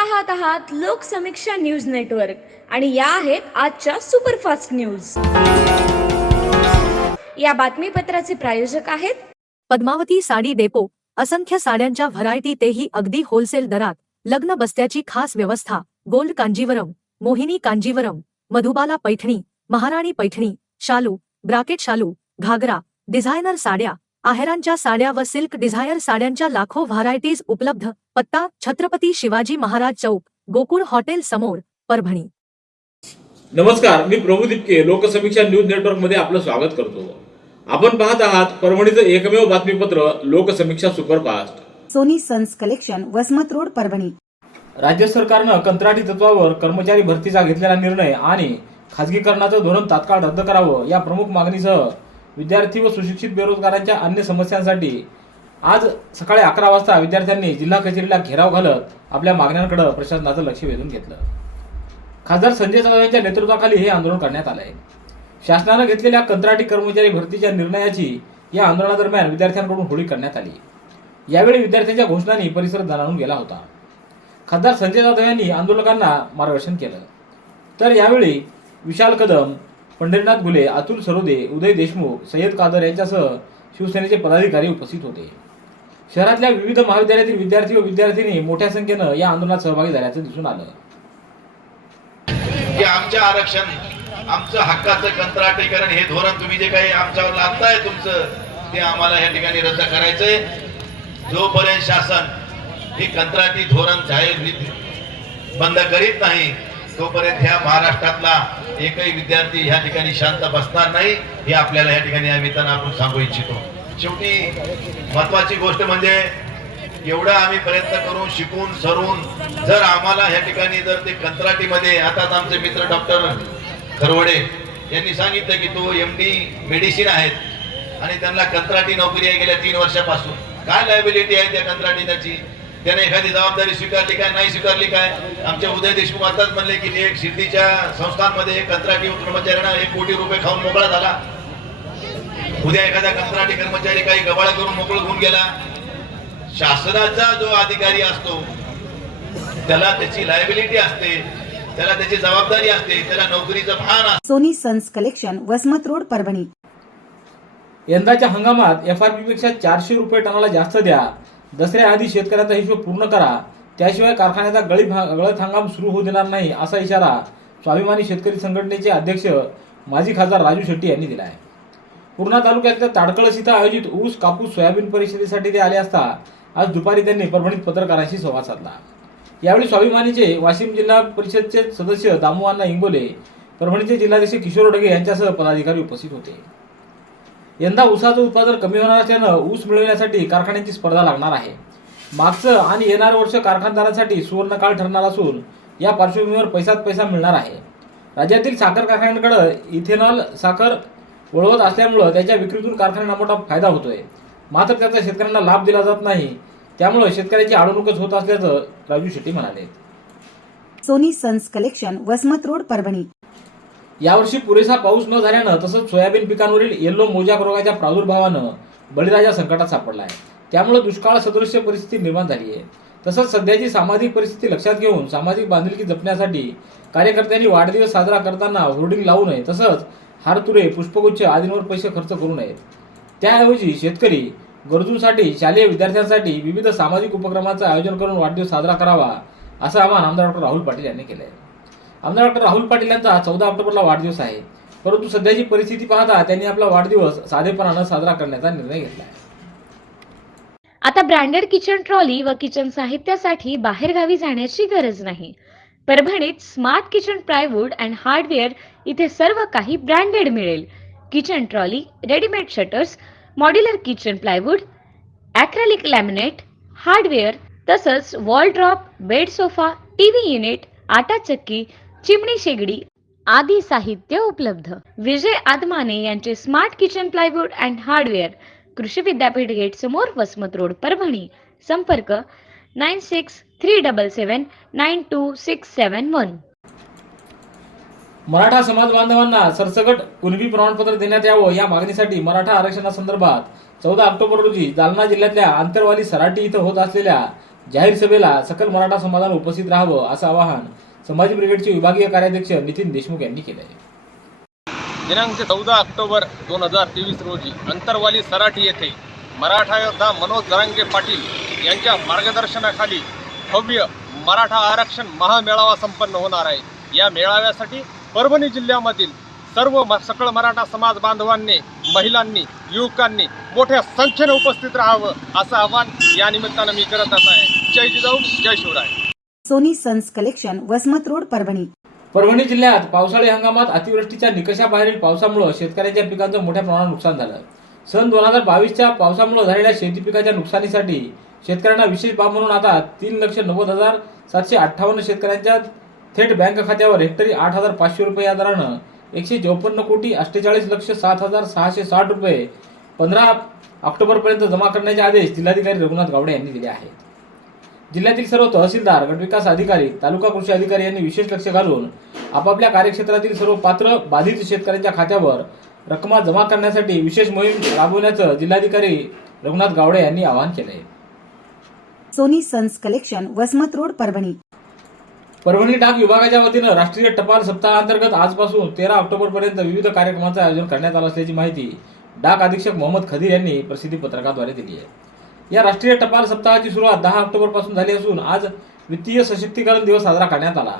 पाहत आहात Loksamiksha news network आणि या आहेत आजच्या सुपरफास्ट न्यूज। या बातमीपत्राचे प्रायोजक आहेत पद्मावती साडी डेपो। असंख्य साड्यांच्या व्हरायटी, तेही अगदी होलसेल दरात। लग्न बस्त्याची खास व्यवस्था। गोल्ड कांजीवरम, मोहिनी कांजीवरम, मधुबाला पैठणी, महाराणी पैठणी, शालू, ब्राकेट शालू, घागरा, डिझायनर साड्या, आहेरांच्या साड्या व सिल्क डिझायर साड्यांच्या लाखो व्हरायटीज उपलब्ध। पत्ता: छत्रपती शिवाजी महाराज चौक, गोकुळ हॉटेल समोर, परभणी। नमस्कार, मी प्रभू दिपके लोकसमीक्षा न्यूज नेटवर्क मध्ये आपलं स्वागत करतो। आपण पाहत आहात परभणीचं एकमेव बातमीपत्र Loksamiksha superfast. Soni sons collection, Vasmat road, Parbhani. राज्य सरकारनं कंत्राटी तत्वावर कर्मचारी भरतीचा घेतलेला निर्णय आणि खासगीकरणाचं धोरण तात्काळ रद्द करावं या प्रमुख मागणीसह विद्यार्थी व सुशिक्षित बेरोजगारांच्या अन्य समस्यांसाठी आज सकाळी 11 वाजता विद्यार्थ्यांनी जिल्हा कचेरीला घेराव घालत आपल्या मागण्यांकडे प्रशासनाचं लक्ष वेधून घेतलं। खासदार संजय जाधव यांच्या नेतृत्वाखाली हे आंदोलन करण्यात आलंय। शासनानं घेतलेल्या कंत्राटी कर्मचारी भरतीच्या निर्णयाची या आंदोलनादरम्यान विद्यार्थ्यांकडून होळी करण्यात आली। यावेळी विद्यार्थ्यांच्या घोषणांनी परिसर दणाणून गेला होता। खासदार संजय जाधव यांनी आंदोलकांना मार्गदर्शन केलं, तर यावेळी विशाल कदम, पंढरीनाथ गुले, अतुल सरोदे, उदय देशमुख, सय्यद कादर यांच्यासह शिवसेनेचे पदाधिकारी उपस्थित होते। शहरातल्या विविध महाविद्यालयातील विद्यार्थी व विद्यार्थिनी मोठ्या संख्येनं या आंदोलनात सहभागी झाल्याचं दिसून आलं। की आमच्या आरक्षण, आमचं हक्काचं कंत्राटीकरण हे धोरण तुम्ही जे काही आमच्यावर लादताय तुमचं, ते आम्हाला या ठिकाणी रद्द करायचंय। जोपर्यंत शासन हे कंत्राटी धोरण जाहीर बंद करीत नाही तोपर्यंत ह्या महाराष्ट्रातला एकही विद्यार्थी ह्या ठिकाणी शांत बसणार नाही, हे आपल्याला या ठिकाणी या निमित्तानं आपण सांगू इच्छितो। शेवटी महत्वाची गोष्ट म्हणजे एवढा आम्ही प्रयत्न करून शिकून सरून जर आम्हाला ह्या ठिकाणी जर ते कंत्राटीमध्ये, आता आमचे मित्र डॉक्टर खरवडे यांनी सांगितलं की तो MD मेडिसिन आहेत आणि त्यांना कंत्राटी नोकरी आहे गेल्या 3 वर्षापासून, काय लायबिलिटी आहे त्या कंत्राटीची? त्याने एखादी जबाबदारी स्वीकारली काय, नाही स्वीकारली काय? आमचे उदय देशमुख आताच म्हणले की एक शिर्डीच्या संस्थांमध्ये कंत्राटी कर्मचाऱ्यांना 1 कोटी रुपये खाऊन मोकळा झाला। उद्या एखादा कंत्राटी कर्मचारी काही गबाळ करून मोकळ होऊन गेला, शासनाचा जो अधिकारी असतो त्याला त्याची लायबिलिटी असते, त्याला त्याची जबाबदारी असते, त्याला नोकरीचं भान असते। Soni sons collection, Vasmat road, Parbhani. यंदाच्या हंगामात FRP पेक्षा 400 रुपये टनाला जास्त द्या। दसऱ्याआधी शेतकऱ्यांचा हिशोब पूर्ण करा, त्याशिवाय कारखान्याचा गळत हंगाम सुरू होऊ देणार नाही, असा इशारा स्वाभिमानी शेतकरी संघटनेचे अध्यक्ष माजी खासदार राजू शेट्टी यांनी दिला आहे। पूर्णा तालुक्यातल्या ताडकळस इथं आयोजित ऊस कापूस सोयाबीन परिषदेसाठी ते आले असता आज दुपारी त्यांनी परभणीत पत्रकारांशी संवाद साधला। यावेळी स्वाभिमानीचे वाशिम जिल्हा परिषदचे सदस्य दामुअण्णा इंगोले, परभणीचे जिल्हाध्यक्ष किशोर डगे यांच्यासह पदाधिकारी उपस्थित होते। यंदा ऊसाचं उत्पादन कमी होणार असल्यानं ऊस मिळवण्यासाठी कारखान्यांची स्पर्धा लागणार आहे। मागचं आणि येणारं वर्ष कारखानदारांसाठी सुवर्णकाळ ठरणार असून या पार्श्वभूमीवर पैसात पैसा मिळणार आहे। राज्यातील साखर कारखान्यांकडे इथेनॉल साखर वळवत असल्यामुळे त्याच्या विक्रीतून कारखान्यांना मोठा फायदा होतोय, मात्र त्याचा शेतकऱ्यांना लाभ दिला जात नाही, त्यामुळे शेतकऱ्याची अडवणूकच होत असल्याचं राजू शेट्टी म्हणाले। Soni sons collection, Vasmat road, Parbhani. यावर्षी पुरेसा पाऊस न झाल्यानं तसंच सोयाबीन पिकांवरील येल्लो मोजॅक रोगाच्या प्रादुर्भावानं बळीराजा संकटात सापडला आहे, त्यामुळे दुष्काळ सदृश्य परिस्थिती निर्माण झाली आहे। तसंच सध्याची सामाजिक परिस्थिती लक्षात घेऊन सामाजिक बांधिलकी जपण्यासाठी कार्यकर्त्यांनी वाढदिवस साजरा करताना होर्डिंग लावू नये, तसंच हारतुरे, पुष्पगुच्छ आदींवर पैसे खर्च करू नयेत। त्याऐवजी शेतकरी गरजूंसाठी, शालेय विद्यार्थ्यांसाठी विविध सामाजिक उपक्रमांचं आयोजन करून वाढदिवस साजरा करावा, असं आवाहन आमदार डॉक्टर राहुल पाटील यांनी केलं आहे। आमदार डॉक्टर राहुल पाटील यांचा 14 ऑक्टोबरला वाढदिवस आहे, परंतु सध्याची परिस्थिती पाहता त्यांनी आपला वाढदिवस साधेपणानं साजरा करण्याचा निर्णय घेतला आहे। आता ब्रँडेड किचन ट्रॉली व किचन साहित्यासाठी बाहेरगावी जाण्याची गरज नाही। परभणीत smart kitchen plywood and hardware इथे सर्व काही ब्रँडेड मिळेल। Kitchen trolley, readymade shutters, modular kitchen plywood, acrylic laminate, hardware, तसंच wall drop, bed sofa, TV unit, आटा चक्की, चिमणी शेगडी आदी साहित्य उपलब्ध। विजय आदमाने यांचे smart kitchen plywood and hardware, कृषी विद्यापीठ गेट समोर, वसमत रोड, परभणी। संपर्क 9637792671। मराठा समाज बांधवांना सरसकट कुणबी प्रमाणपत्र देण्यात यावं या मागणीसाठी मराठा आरक्षणासंदर्भात 14 ऑक्टोबर रोजी जालना जिल्ह्यातल्या आंतरवाली सराटी इथं होत असलेल्या जाहीर सभेला सकल मराठा समाजाने उपस्थित राहावं असं आवाहन संभाजी ब्रिगेडचे विभागीय कार्याध्यक्ष नितीन देशमुख यांनी केलं आहे. दिनांक 14 ऑक्टोबर 2023 रोजी अंतरवाली सराटी येथे मराठा योद्धा मनोज जरांगे पाटील यांच्या मार्गदर्शनाखाली भव्य मराठा आरक्षण महामेळावा संपन्न होणार आहे. या मेळाव्यासाठी परभणी जिल्ह्यामधील सर्व सकळ मराठा समाज बांधवांनी, महिलांनी, युवकांनी मोठ्या संख्येने उपस्थित राहावं असं आवाहन या निमित्तानं मी करत आहे. जय जिजाऊ, जय Shivray. Soni sons collection Vasmat road Parbhani. Parbhani जिल्ह्यात पावसाळी हंगामात अतिवृष्टीच्या निकषाबाहेरील पावसामुळे शेतकऱ्यांच्या पिकांचं मोठ्या प्रमाणात नुकसान झालं. सन 2022च्या पावसामुळे झालेल्या शेती पिकाच्या नुकसानीसाठी शेतकऱ्यांना विशेष बाब म्हणून आता 3,90,758 शेतकऱ्यांच्या थेट बँक खात्यावर हेक्टरी 8,500 रुपये या दरानं 154,48,07,660 रुपये 15 ऑक्टोबरपर्यंत जमा करण्याचे आदेश जिल्हाधिकारी रघुनाथ गावडे यांनी दिले आहेत. जिल्ह्यातील सर्व तहसीलदार, गटविकास अधिकारी, तालुका कृषी अधिकारी यांनी विशेष लक्ष घालून आपापल्या कार्यक्षेत्रातील सर्व पात्र बाधित शेतकऱ्यांच्या खात्यावर रक्कम जमा करण्यासाठी विशेष मोहीम राबवण्याचं जिल्हाधिकारी रघुनाथ गावडे यांनी आवाहन केलं आहे. Soni sons collection Vasmat road Parbhani. Parbhani डाक विभागाच्या वतीनं राष्ट्रीय टपाल सप्ताहाअंतर्गत आजपासून 13 ऑक्टोबरपर्यंत विविध कार्यक्रमांचं आयोजन करण्यात आलं असल्याची माहिती डाक अधीक्षक मोहम्मद खदीर यांनी प्रसिद्धी पत्रकाद्वारे दिली आहे. या राष्ट्रीय टपाल सप्ताहाची सुरुवात 10 ऑक्टोबरपासून झाली असून आज वित्तीय सशक्तीकरण दिवस साजरा करण्यात आला.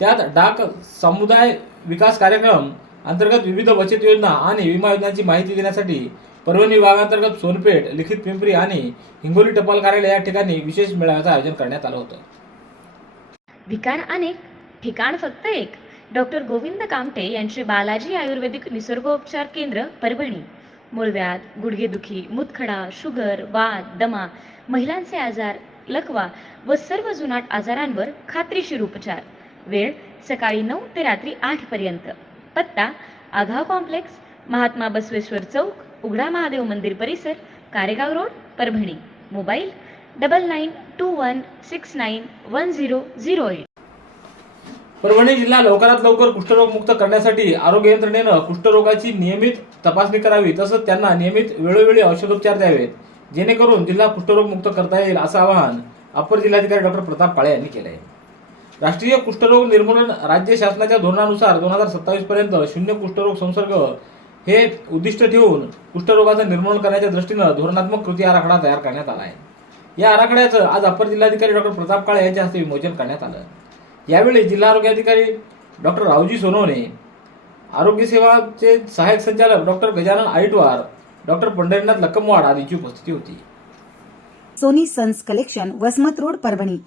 त्यात डाक समुदाय विकास कार्यक्रम अंतर्गत विविध बचत योजना आणि विमा योजनांची माहिती देण्यासाठी परभणी विभागांतर्गत सोनपेठ, लिखित पिंपरी आणि हिंगोली टपाल कार्यालय या ठिकाणी विशेष मेळाव्याचं आयोजन करण्यात आलं होतं. विकार अनेक, ठिकाण फक्त एक. डॉक्टर गोविंद कामटे यांचे बालाजी आयुर्वेदिक निसर्गोपचार केंद्र परभणी. मूळव्याध, गुडघेदुखी, मूतखडा, शुगर, वात, दमा, महिलांचे आजार, लकवा व सर्व जुनाट आजारांवर खात्रीशीर उपचार. वेळ सकाळी 9 ते रात्री 8 पर्यंत. पत्ता आघाव कॉम्प्लेक्स, महात्मा बसवेश्वर चौक, उघडा महादेव मंदिर परिसर, कारेगाव रोड, परभणी. मोबाईल 9921691008. परभणी जिल्हा लवकरात लवकर कुष्ठरोग मुक्त करण्यासाठी आरोग्य यंत्रणेनं कुष्ठरोगाची नियमित तपासणी करावी, तसंच त्यांना नियमित वेळोवेळी औषधोपचार द्यावेत, जेणेकरून जिल्हा कुष्ठरोग मुक्त करता येईल असं आवाहन अपर जिल्हाधिकारी डॉक्टर प्रताप काळे यांनी केलं आहे. राष्ट्रीय कुष्ठरोग निर्मूलन राज्य शासनाच्या धोरणानुसार 2027 पर्यंत शून्य कुष्ठरोग संसर्ग हे उद्दिष्ट ठेवून कुष्ठरोगाचं निर्मूलन करण्याच्या दृष्टीनं धोरणात्मक कृती आराखडा तयार करण्यात आला आहे. या आराखड्याचं आज अपर जिल्हाधिकारी डॉक्टर प्रताप काळे यांच्या हस्ते विमोचन करण्यात आलं. यावेळी जिल्हा आरोग्य अधिकारी डॉक्टर रावजी सोनवणे, आरोग्य सेवाचे सहाय्यक संचालक डॉक्टर गजानन आईटवार, डॉक्टर पंढरीनाथ लक्कमवाड आदींची उपस्थिती होती. Soni sons collection Vasmat road Parbhani.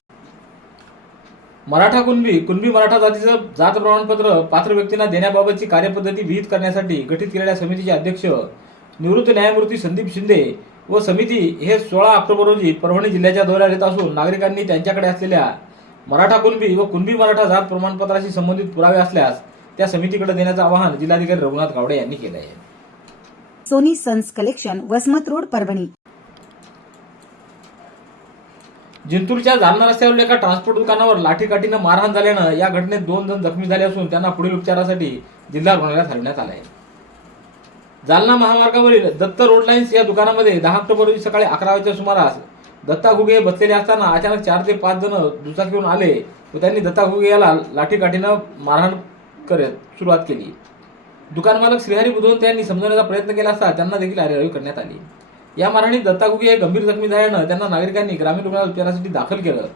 Maratha Kunbi Maratha जातीचं जात प्रमाणपत्र पात्र व्यक्तींना देण्याबाबतची कार्यपद्धती विहित करण्यासाठी गठीत केलेल्या समितीचे अध्यक्ष निवृत्त न्यायमूर्ती संदीप शिंदे व समिती हे 16 ऑक्टोबर रोजी परभणी जिल्ह्याच्या दौऱ्यावर येत असून नागरिकांनी त्यांच्याकडे असलेल्या मराठा कुणबी व कुणबी मराठा जात प्रमाणपत्राशी संबंधित पुरावे असल्यास त्या समितीकडे देण्याचं आवाहन जिल्हाधिकारी रघुनाथ गावडे यांनी केलं आहे. Soni sons collection Vasmat road Parbhani. जिंतूरच्या जालना रस्त्यावरील एका ट्रान्सपोर्ट दुकानावर लाठीकाठीनं मारहाण झाल्यानं या घटनेत 2 जण जखमी झाले असून त्यांना पुढील उपचारासाठी जिल्हा रुग्णालयात हलवण्यात आले आहे. जालना महामार्गावरील दत्त रोड लाईन्स या दुकानामध्ये 10 ऑक्टोबर रोजी सकाळी 11 वाजच्या सुमारास दत्ता घुगे बसलेले असताना अचानक 4 ते 5 जण दुचाकीवरून आले व त्यांनी दत्ता घुगे याला लाठीकाठीनं मारहाण करत सुरुवात केली. दुकान मालक श्रीहरी बुधवंत यांनी समजवण्याचा प्रयत्न केला असता त्यांना देखील अरेरावी करण्यात आली. या मारहाणीत दत्ता घुगे हे गंभीर जखमी झाल्यानं त्यांना नागरिकांनी ग्रामीण रुग्णालयात उपचारासाठी दाखल केलं.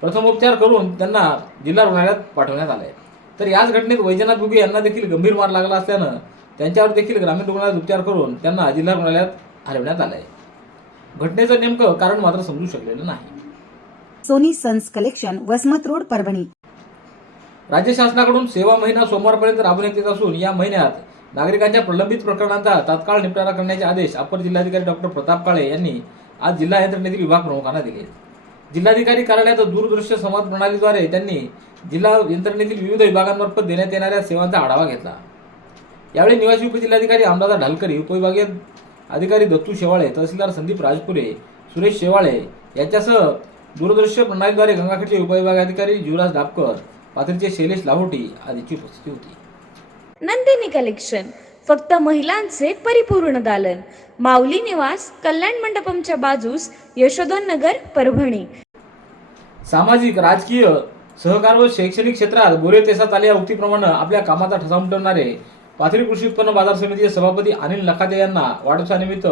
प्रथमोपचार करून त्यांना जिल्हा रुग्णालयात पाठवण्यात आले. तर याच घटनेत वैजनाथ घुगे यांना देखील गंभीर मार लागला असल्यानं त्यांच्यावर देखील ग्रामीण रुग्णालयात उपचार करून त्यांना जिल्हा रुग्णालयात हलवण्यात आले. घटनेचं नेमकं कारण मात्र समजू शकलेलं नाही. Soni sons collection Vasmat road Parbhani. राज्य शासनाकडून सेवा महिना सोमवारपर्यंत राबवण्यात येत असून या महिन्यात नागरिकांच्या प्रलंबित प्रकरणांचा तात्काळ निपटारा करण्याचे आदेश अपर जिल्हाधिकारी डॉक्टर प्रताप काळे यांनी आज जिल्हा यंत्रणेतील विभाग प्रमुखांना दिले. जिल्हाधिकारी कार्यालयात दूरदृश्य संवाद प्रणालीद्वारे त्यांनी जिल्हा यंत्रणेतील विविध विभागांमार्फत देण्यात येणाऱ्या सेवांचा आढावा घेतला. यावेळी निवासी उपजिल्हाधिकारी अमृता ढालकरी, उपविभागीय अधिकारी दत्तू शेवाळे, तहसीलदार संदीप राजपुरे, सुरेश शेवाळे यांच्यासह दूरदृश्य प्रणालीद्वारे गंगाखेडचे उपविभागाधिकारी जीवराज डापकर, पाथरीचे शैलेश लाहोटी आदींची उपस्थिती होती. नंदिनी कलेक्शन फक्त महिलांचे परिपूर्ण दालन. माऊली निवास, कल्याण मंडपमच्या बाजूस, यशोधन नगर, परभणी. सामाजिक, राजकीय, सहकार व शैक्षणिक क्षेत्रात बोले तेसात आले या उक्तीप्रमाणे आपल्या कामाचा ठसा उमटवणारे पाथरी कृषी उत्पन्न बाजार समितीचे सभापती अनिल नखाते यांना वाढदिवसानिमित्त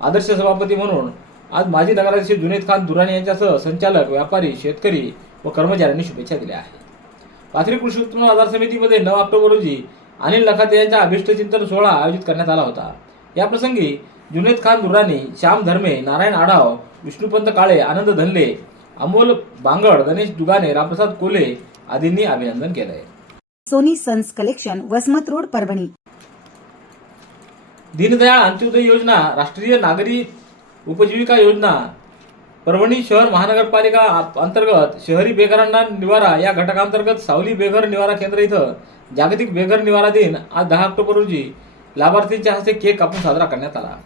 आदर्श सभापती म्हणून आज माजी नगराध्यक्ष जुनेद खान दुराणी यांच्यासह संचालक, व्यापारी, शेतकरी व कर्मचाऱ्यांनी शुभेच्छा दिल्या आहेत। पाथरी कृषी उत्पन्न बाजार समितीमध्ये 9 ऑक्टोबर रोजी अनिल नखाते यांचा अभिष्टचिंतन सोहळा आयोजित करण्यात आला होता। या प्रसंगी जुनेद खान दुराणी, श्याम धर्मे, नारायण आढाव, विष्णुपंत काळे, आनंद धनले, अमोल बांगड, गणेश दुगाने, रामप्रसाद कोले आदींनी अभिनंदन केलंय। Soni sons collection, Vasmat road, Parbhani. Deendayal Antyodaya Yojana, राष्ट्रीय नागरी उपजीविका योजना, परभणी शहर महानगरपालिका अंतर्गत शहरी बेघरांना निवारा या घटकांतर्गत सावली बेघर निवारा केंद्र इथं जागतिक बेघर निवारा दिन आज 10 ऑक्टोबर रोजी लाभार्थींच्या हस्ते केक कापून साजरा करण्यात आला।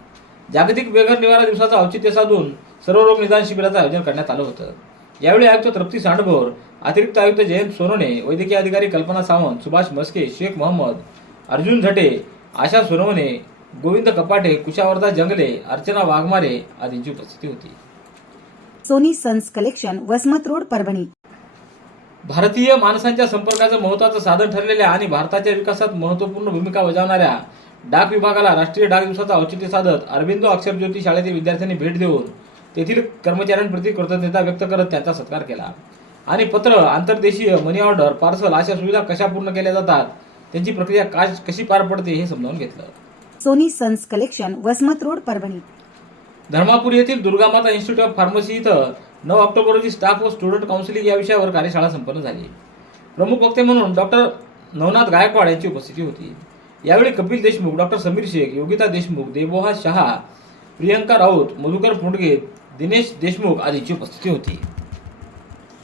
जागतिक बेघर निवारा दिवसाचं औचित्य साधून सर्व रोग निदान शिबिराचं आयोजन करण्यात आलं होतं। यावेळी आयुक्त तृप्ती सांडभोर, अतिरिक्त आयुक्त जयंत सोनवणे, वैद्यकीय अधिकारी कल्पना सावंत, सुभाष मस्के, शेख मोहम्मद, अर्जुन झटे, आशा सोनवणे, गोविंद कपाटे, कुशावर्धा जंगले, अर्चना वाघमारे आदींची उपस्थिती होती। Soni sons collection, Vasmat road, Parbhani. भारतीय माणसांच्या संपर्काचं महत्त्वाचं साधन ठरलेल्या आणि भारताच्या विकासात महत्त्वपूर्ण भूमिका बजावणाऱ्या डाक विभागाला राष्ट्रीय डाक दिवसाचं औचित्य साधत अरबिंदो अक्षर ज्योती शाळेतील विद्यार्थ्यांनी भेट देऊन तेथील कर्मचाऱ्यांप्रती कृतज्ञता व्यक्त करत त्यांचा सत्कार केला आणि पत्र, आंतरदेशीय, मनी ऑर्डर, पार्सल अशा सुविधा कशा पूर्ण केल्या जातात, त्यांची प्रक्रिया कशी पार पडते हे समजावून घेतलं। Soni sons collection, Vasmat road, Parbhani. Dharmapur येथील दुर्गामाता इन्स्टिट्यूट ऑफ फार्मसी इथं 9 ऑक्टोबर रोजी स्टाफ व स्टुडंट काउन्सिलिंग या विषयावर कार्यशाळा संपन्न झाली। प्रमुख वक्ते म्हणून डॉक्टर नवनाथ गायकवाड यांची उपस्थिती होती। यावेळी कपिल देशमुख, डॉक्टर समीर शेख, योगिता देशमुख, देबोहा शहा, प्रियंका राऊत, मधुकर पुंडगे, दिनेश देशमुख आदींची उपस्थिती होती।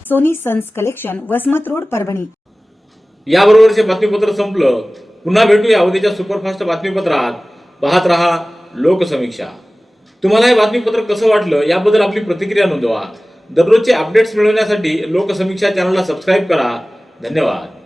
Soni sons collection, Vasmat road, Parbhani. याबरोबरचे बातमीपत्र संपलं। पुन्हा भेटूया उद्याच्या सुपरफास्ट बातमीपत्रात। पाहत रहा लोकसमीक्षा। तुम्हाला हे बातमीपत्र कसं वाटलं याबद्दल आपली प्रतिक्रिया नोंदवा। दररोजचे अपडेट्स मिळवण्यासाठी लोकसमीक्षा चॅनलला सबस्क्राईब करा। धन्यवाद।